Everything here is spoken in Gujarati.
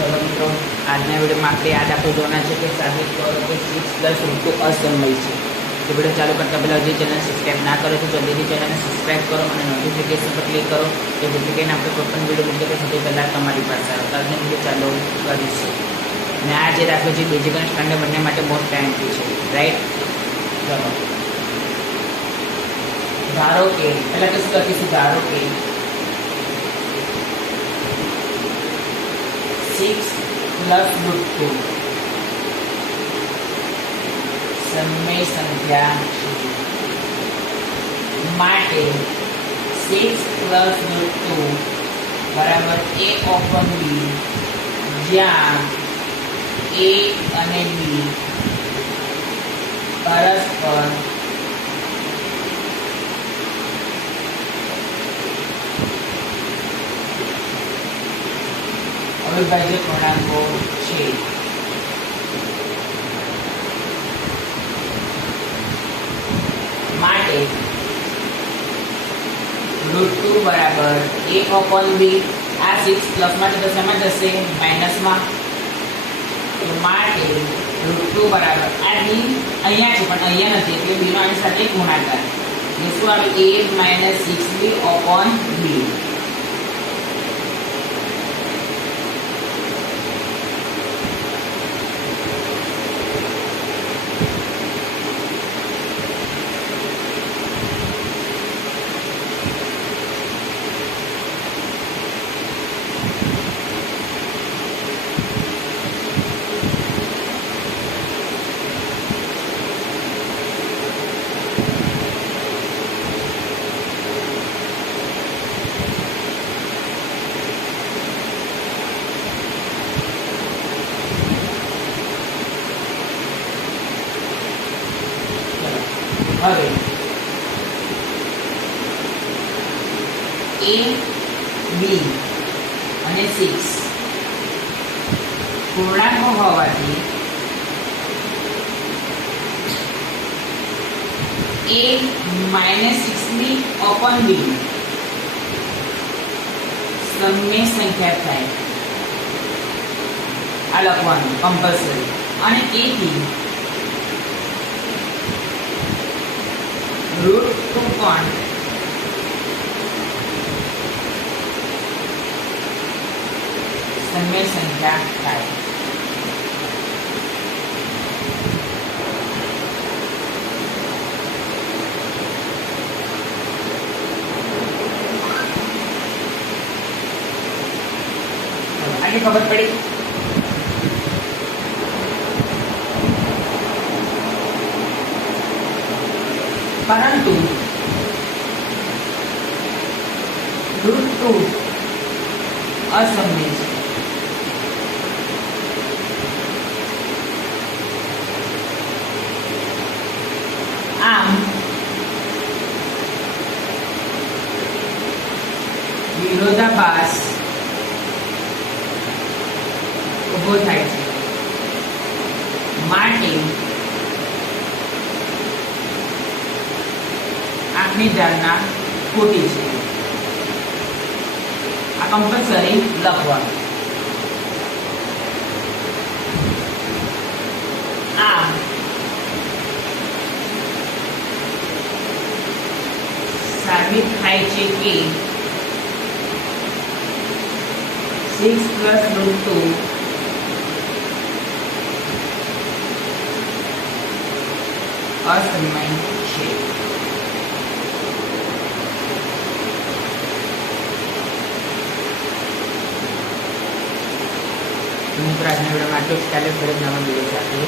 चलो मित्रों, आज वीडियो में આપણે યાદ આપવું જોવાના છે કે સાબિત કરો કે 6 + √2 અસમય છે। तो वीडियो चालू करता पहले हजी चैनल सब्सक्राइब ना करो तो जल्दी चैनल सब्सक्राइब करो और नोटिफिकेशन पर क्लिक करो तो जेથી કરીને આપણે કોઈ પણ વિડીયો મૂકીએ તો સૌથી પહેલાં તમારી પાસે આવે। આજનો વિડીયો ચાલુ કરીશું અને આ જે દાખલો છે બેઝિક અને સ્ટાન્ડર્ડ બંને માટે મોસ્ટ ટાઈમથી છે, રાઈટ। ચલો, ધારો કે પહેલાં તો શું લખીશું, ધારો કે 6 + √2 સમય સંખ્યા માટે 6 + √2 બરાબર a/b, જ્યાં a અને b પરસ્પર અવિભાજ્ય પૂર્ણાંકો છે। માટે √2 બરાબર a/b, આ 6 પ્લસમાં છે તો શેમાં જશે, માઇનસમાં। તો માટે √2 બરાબર આ b અહીંયા છે પણ અહીંયા નથી એટલે b નો આની સાથે ગુણાકાર, એટલે શું આવે, a - 6b/b। હવે a, b અને 6 પૂર્ણાંકો હોવાથી a - 6b/b સમય સંખ્યા થાય, આ લખવાનું કમ્પલસરી। અને તેથી √2 પણ સમય સંખ્યા થાય। આટલી ખબર પડી। પરંતુ √2 અસમય છે, આમ વિરોધાભાસ ઊભો થાય છે। માટે આંખની ધારણા ખોટી છે, આ કમ્પલસરી લખવાનું। આમ સાબિત થાય છે કે 6 + √2 અસમય છે। मित्र आज वीडियो में आटलू ज। काले फरी नवा वीडियो સાથે